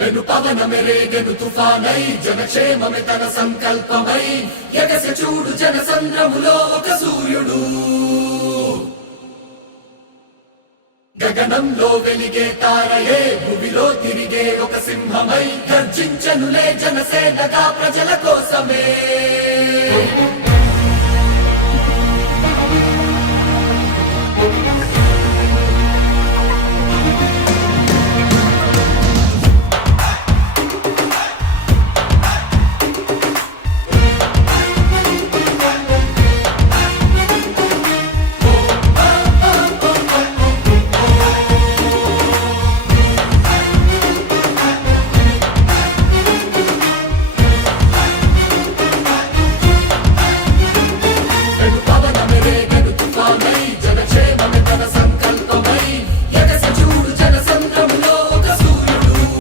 పెను పవనమెరేగెను తుఫానై జనక్షేమమే తన సంకల్పమై ఎగస చూడు జనసంద్రములో ఒక సూర్యుడు గగనంలో వెలిగే తారయే భూమిలో తిరిగే ఒక సింహమై గర్జించనులే జనసేనగా ప్రజల కోసమే